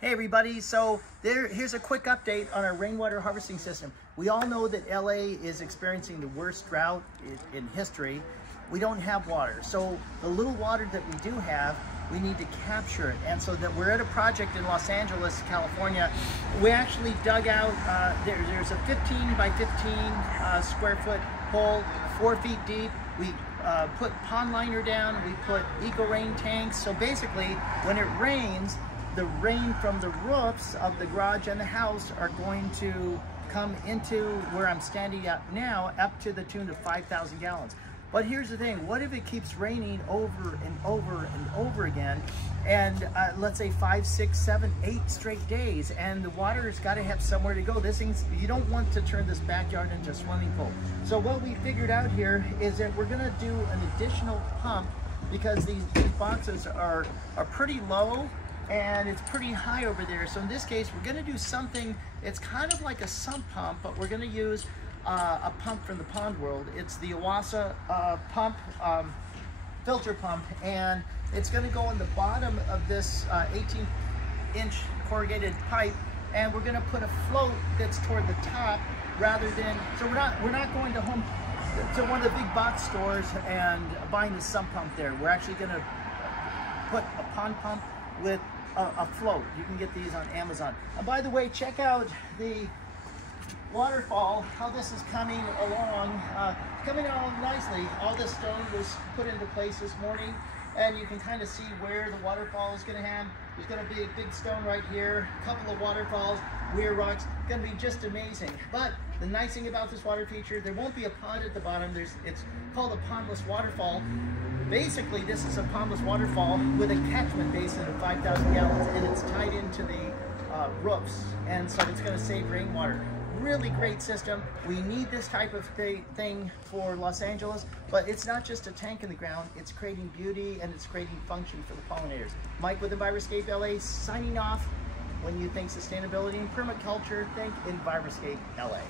Hey everybody, so here's a quick update on our rainwater harvesting system. We all know that LA is experiencing the worst drought in history. We don't have water, so the little water that we do have, we need to capture it. And so that we're at a project in Los Angeles, California. We actually dug out, there's a 15 by 15 square foot hole, 4 feet deep. We put pond liner down, we put eco rain tanks. So basically, when it rains, the rain from the roofs of the garage and the house are going to come into where I'm standing at now, up to the tune of 5,000 gallons. But here's the thing, what if it keeps raining over and over and over again, and let's say 5, 6, 7, 8 straight days, and the water's got to have somewhere to go. This thing's, you don't want to turn this backyard into a swimming pool. So what we figured out here is that we're gonna do an additional pump, because these boxes are pretty low, and it's pretty high over there. So in this case, we're gonna do something, it's kind of like a sump pump, but we're gonna use a pump from the pond world. It's the Awasa pump, filter pump, and it's gonna go in the bottom of this 18-inch corrugated pipe, and we're gonna put a float that's toward the top rather than, so we're not going to one of the big box stores and buying the sump pump there. We're actually gonna put a pond pump with a float. You can get these on Amazon. And by the way, check out the waterfall, how this is coming along nicely. All this stone was put into place this morning, and you can kind of see where the waterfall is going to have. There's going to be a big stone right here, a couple of waterfalls, weir rocks. It's going to be just amazing. But the nice thing about this water feature, there won't be a pond at the bottom. It's called a pondless waterfall. Basically, this is a pondless waterfall with a catchment basin of 5,000 gallons, and it's tied into the roofs, and so it's going to save rainwater. Really great system. We need this type of thing for Los Angeles, but it's not just a tank in the ground. It's creating beauty and it's creating function for the pollinators. Mike with Enviroscape LA signing off. When you think sustainability and permaculture, think Enviroscape LA.